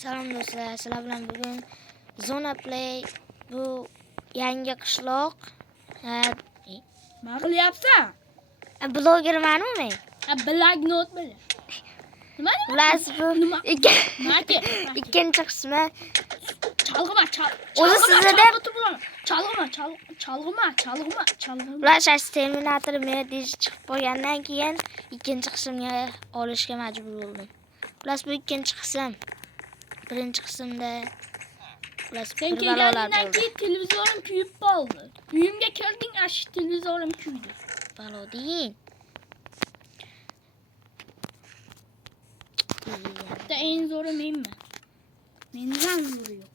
Salom do'stlar, sizlar bilan bugun Zona Play bu yangi qishloq. Nima qilyapsan? Blogermanmi men? Blagnot bilan. Nima? Bilasiz bu ikkinchi qismi. Chalg'ima. O'zi sizda deb Chalg'ima. Ular Terminator Medici chiqib qo'ygandan keyin ikkinchi qismga olishga majbur bo'ldim. Plus bu ikkinchi qism. Birinchi qismda sen kelganingdan keyin televizorim kuyib qoldi. Uyimga kirding, ash televizorim kuydi. Balo deng. Bitta eng zo'ri menman. Mendan zo'ri yo'q.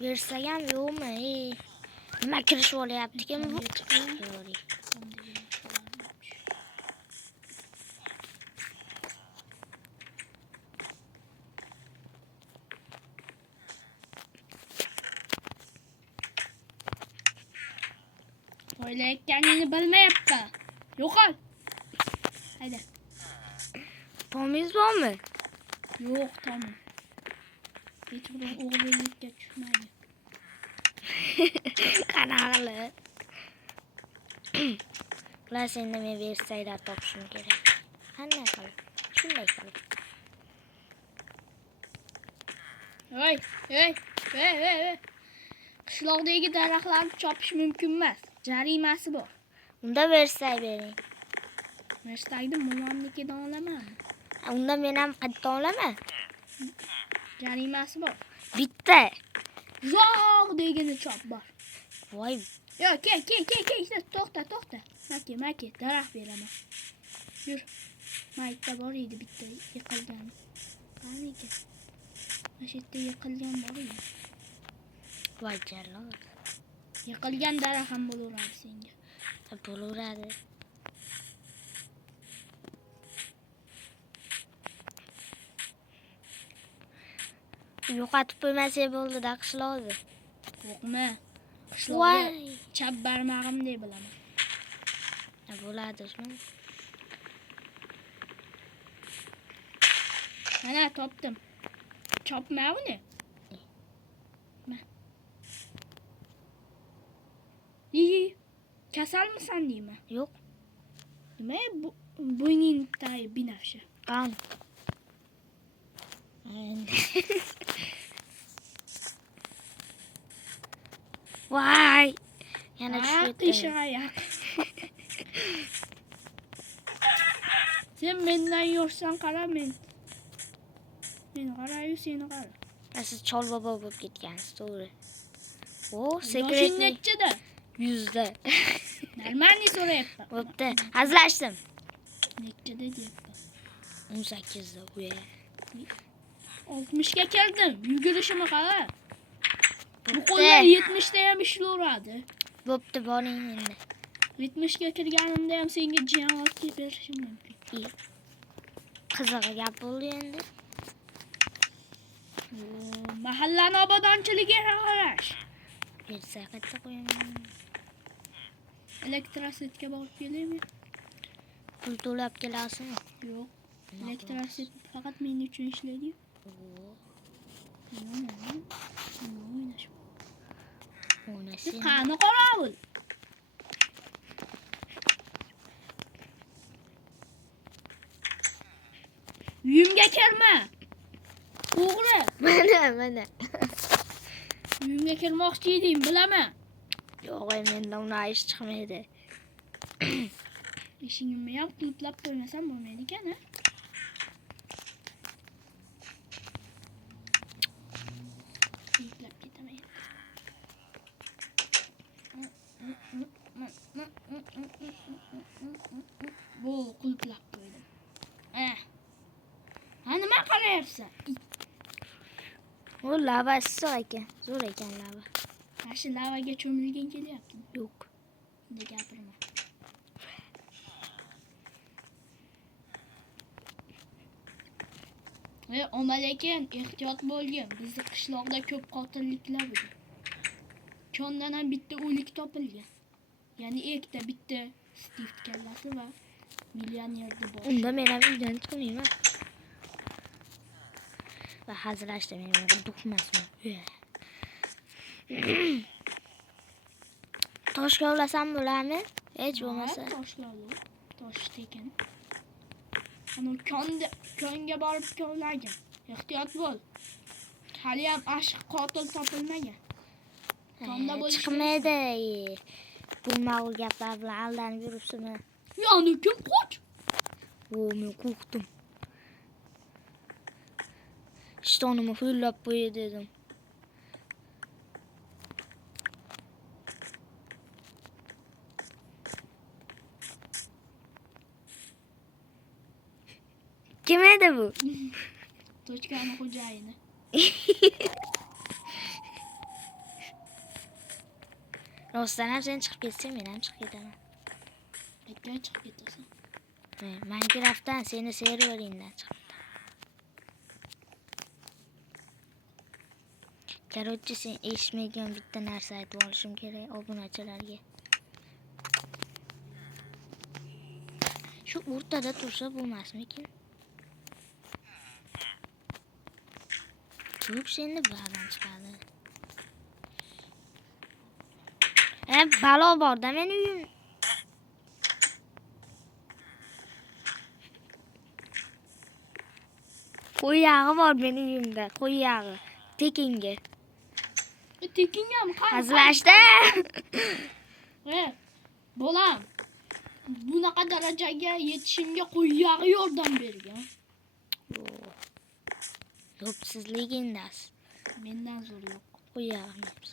Versagam yo'qmi? Nima kirishib olyapti-kim bu? O'ylayotganingni bilmayapman. Yo'qol. Hayda. Tomingiz bormi? Yo'q, tamam. Hech bir o'g'illikka tushmaydi. Qanaqali? Ular senda men versaylar topishim kerak. Qanday qilib? Shunday qilib. Voy. Qishloqdagi daraxtlarni chopish mumkin emas. Jarimasi bor. Unda versay bering. Versayni momamnikidan olaman. Unda men ham qayerdan olaman? Jarimasi bor. Bitta. Zo'q degani chop bor. Voy. Yo, kel. To'xta. Maki, daraxt beraman. Yur. Maytda bor edi bitta yiqilgan. Qaniki? Mana shu yerda yiqilgan bor edi. Voy jalol. Yiqilgan daraxt ham bo'laveradi senga. Bo'laveradi. Yo'qotib qo'ymasak bo'ldi-da qishloqni. Yo'qmi? Qishloqni chap barmog'im deb bilaman. Bo'ladi shuni. Mana topdim. Chopma uni. Kasalmisan deyman? Yo'q. Nima bo'yning tayi binafsha? Qon. Voy. Yana tushdi. Sen mendan yursan qara men. Men qarayu seni qara. Siz chol bobo bo'lib ketgansiz, to'g'ri. O, sekret nechida? 100 da. Normalni so'rayapman. Bo'pti. Hazillashdim. Nechida deyapman? 18 da bu. 60 ga keldim. Yugurishimni qara. Bu qo'llar 70 da ham ishlayveradi. Bo'pti, boring endi. 70 ga kirganimda ham senga jiyan olib berishim mumkin. Qiziq gap bo'ldi endi. Mahallani obodonchiligiga qarash. Bersa qayerda qo'yaman? Elektrositga borib kelaymi? Pul to'lab kelasizmi? Yo'q. Elektrosit faqat men uchun ishlaydi. Qani qorovul. Uyimga kelma. To'g'ri. Mana. Uyimga kirmoqchi eding, bilaman. Yo'q, mendan unday ish chiqmaydi. Ishingimni ham qulplab qo'ymasam bo'lmaydi ekan-a? Qulplab ketaman. Bu qulplab qo'ydim. Ha, nima qarayapsan? O lava issiq ekan, zo'r ekan lava. Mana shu lavaga cho'milgan kelyaptimi? Yo'q. Bunday gapirma. Omalekin, ehtiyot bo'lgin. Bizning qishloqda ko'p qotilliklar bo'ldi. Kondan ham bitta o'lik topilgan. Ya'ni ikkita bitta Steve kallasi va millionerni bor. Unda men ham uydan chiqmayman. Va hazillashdi men duxmasman. Tosh kovlasam bo'ladimi? Hech bo'lmasa. Tosh kovla. Tosh tekin. Ana konga borib kovlagan. Ehtiyot bo'l. Hali ham ashq qotil topilmagan. Konda bo'lish Chiqmaydi. Bu ma'qul gaplar bilan aldanib yuribsizmi? Yani kim qoch? Men qo'rqdim. Ishtonimni hullab qo'y dedim. Kim edi bu? Tochkani xo'jayini. Rostdan ham sen chiqib ketsang, men ham chiqib ketaman. Qayerga chiqib ketasan? Minecraftdan seni serveringdan chiqib. Короче, sen eshitmagan bitta narsa aytib olishim kerak obunachilarga. Shu o'rtada tursa bo'lmasmikin? Yo'q, seni balodan chiqadi. Balo borda men uyim. Qo'y yog'i bor mening uyimda, qo'y yog'i. Tekinga. Tekinga mi? Hazillashdi. Bolam. Bunaqa darajaga yetishimga qo'y yog'i yordam bergan. Yo'q, siz legendasiz. Mendan zo'r yo'q. Qo'y yog'imiz.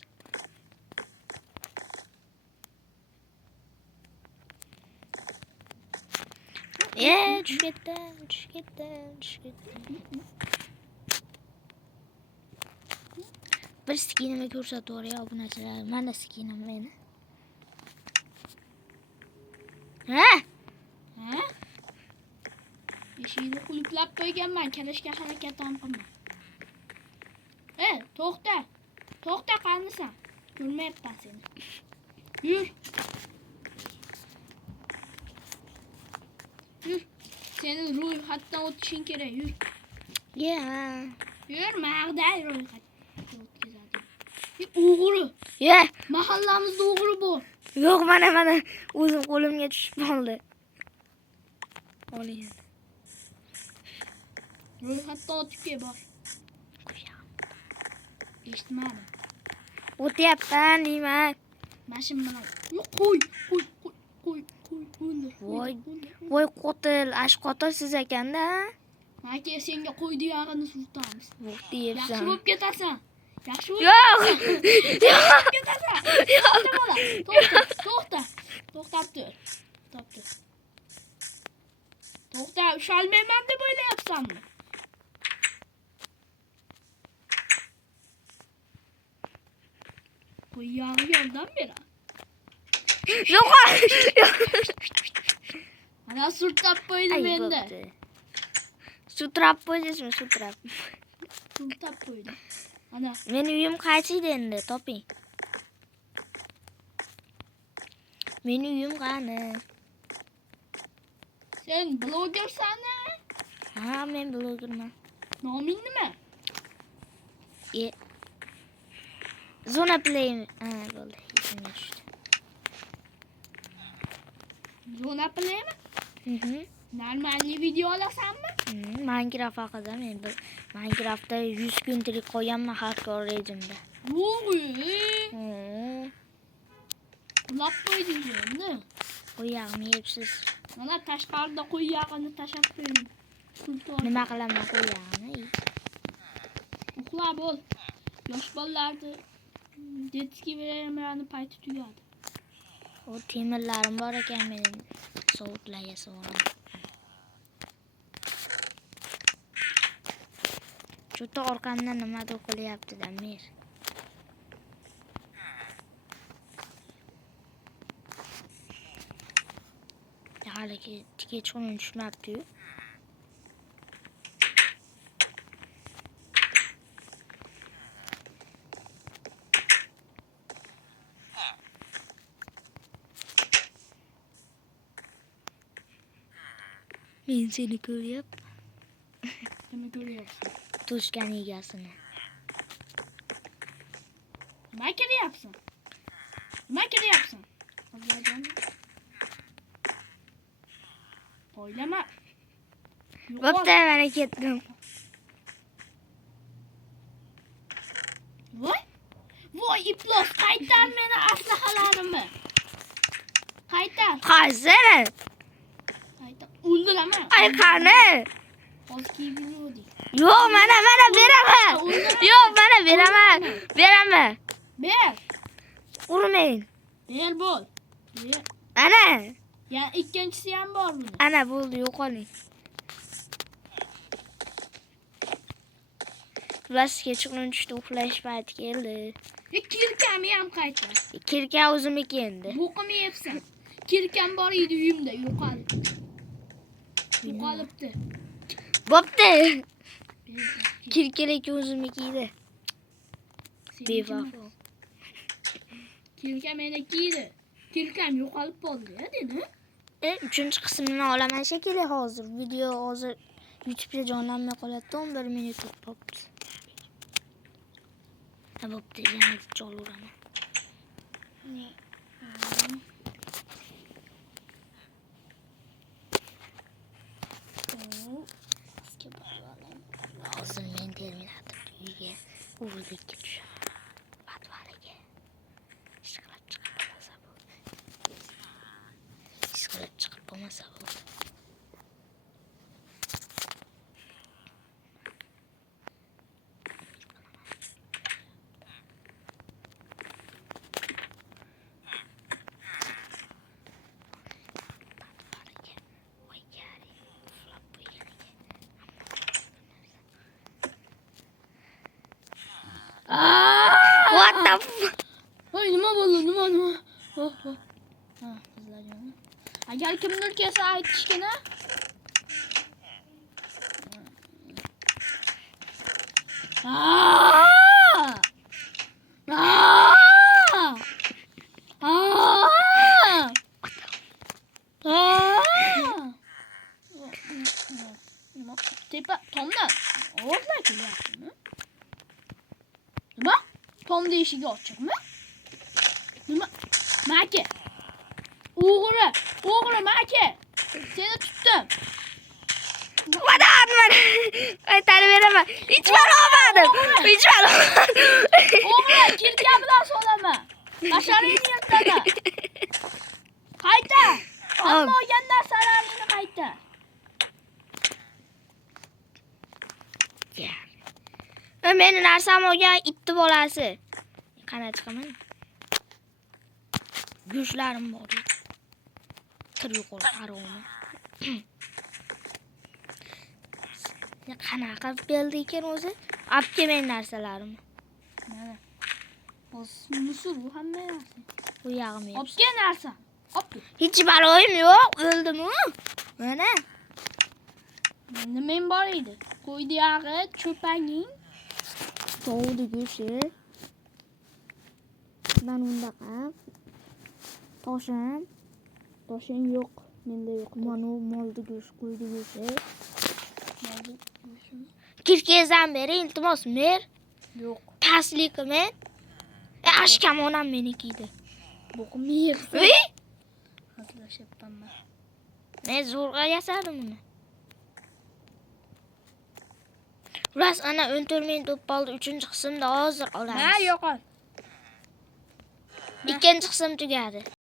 Tushib ketdi. Bir skinimni ko'rsatib o'ray obunachilar. Mana skinim meni. Eshikni qulflab qo'yganman. Kirishga harakat ham qilma. To'xta qanisan? Ko'rmayapman seni. Yur. Seni ro'yxatdan o'tishing kerak. Yur. Yur, mag'day ro'yxatdan o'tkazadi. O'g'ri. Mahallamizda o'g'ri bor. Yo'q, mana o'zim qo'limga tushib qoldi. Oling. Ro'yxatdan o'tib kel bor. Eshitmadim. O'tyapman deyman. Mashin bilan. Qo'y. Voy qotil, qotil siz ekanda. Aka, senga qo'ydi yog'ini surtamiz. Yo'q deyapsan. Yaxshi bo'lib ketasan. Yo'q. Ketasan. To'xtab tur. To'xta, ushalmayman deb o'ylayapsanmi? Qo'y yog'i yordam beradi. Yo'q. Ana surtab qo'ydim endi. Sutrab qo'ydingizmi, sutrab? Surtab qo'ydim. Ana, Meni uyim qaysi edi endi, toping. Meni uyim qani? sen blogersan-a? Ha, men blogerman. Noming nima? Zona Play. Bo'ldi, esimga tushdi. Zona Play'mi? Normalniy video olasanmi? Minecraft haqida men Minecraftda 100 kun tirik qo'yganman hardcore rejimda. Ulab qo'yding endi. Qo'y yog'ini yeyapsiz. Mana tashqarida qo'y yog'ini tashab qo'ydim. Nima qilaman qo'y yog'ini? Uxlab ol. Yosh bolalarni detskiy berayotgan payti tugadi. O temirlarim bor ekan mening sovuqlarga so'radim. Cho'ta orqamdan nima qilyapti-da mer. Haligi tikech uni tushmabdi-yu. Men seni ko'ryapman. Nima ko'ryapsan? Toshkan egasini. Nima ko'ryapsan? Nima ko'ryapsan? O'zlagan. O'ylama. Bo'pti, mana ketdim. Voy! Voy, iplos, qaytar meni aslahalarimni. Qaytar. Qaysini? Qaytar. O'ldiraman. Ay qani? Hozir kiyib yurdik. Yo'q, mana beraman. Yo'q, mana beraman. Ber. Urmang. Ber bo'l. Ber. Ana. Ya ikkinchisi ham bor buni. Ana bo'ldi, yo'qoling. Bas kechqurun tushdi, uxlash payti keldi. Kirkami ham qaytar. Kirka o'zimniki endi. Bo'qimni yebsan. Kirkam bor edi uyimda, yo'qoldi. Yo'qolibdi. Bo'pti. Kirkalaki o'zimniki edi. Bevafo. Kirkam meniki edi. Kirkam yo'qolib qoldi-ya, dedi. 3-chi qismini olaman shekilli hozir. Video hozir YouTube'da jonlanmay qoladi, 11 minut o'tibdi. Bo'pti, yana jo'laveraman. Hozir men Terminator uyga o'g'irlikka tushaman. Patvariga. Ishqilib chiqib bo'lmasa bo'ldi. Ishqilib chiqib bo'lmasa bo'ldi. What the fuck? Voy, nima bo'ldi? Nima? Oh. Ha, qizlar. Agar kimdir kelsa aytishgina. Tepa Tomdan ovozlar kelyaptimi? Nima? Tom deyishiga ochiqmi? Nima? Maka. O'g'ri Maka. Seni tutdim. Mana. Qaytarib beraman. Hech balo olmadim. O'g'ri, kirka bilan solaman. Basharingni yirtaman. Qayta. Hamma olgan narsalaringni qayta. Meni narsam olgan itni bolasi. Qana chiqaman. Go'shtlarim bor. Kir yuqori qarovni. Qanaqa beldi ekan o'zi? Olib kelmang narsalarimni. Mana. Musul bu hamma narsa. Bu yog'im yo'q. Olib kel narsa. Olib kel. Hech baloyim yo'q, o'ldim-ku. Mana. Endi men bor edi. Qo'ydi yog'i, cho'paging. So'udi go'shti. Men undaqa. Toshim yo'q, menda yo'q. Mana moldi go'sht, qo'ydi go'shti. Kirkezdan beri iltimos mer. Yo'q. Pastlik men. Ashkam onam meniki edi. Bo'qimni yebsan. Uy! Hazillashyapman. Men zo'rg'a yasadim uni. Ras ana 14 minut o'tib qoldi. 3-chi qismda hozir olamiz. Ha, yo'qol. Ikkinchi qism tugadi.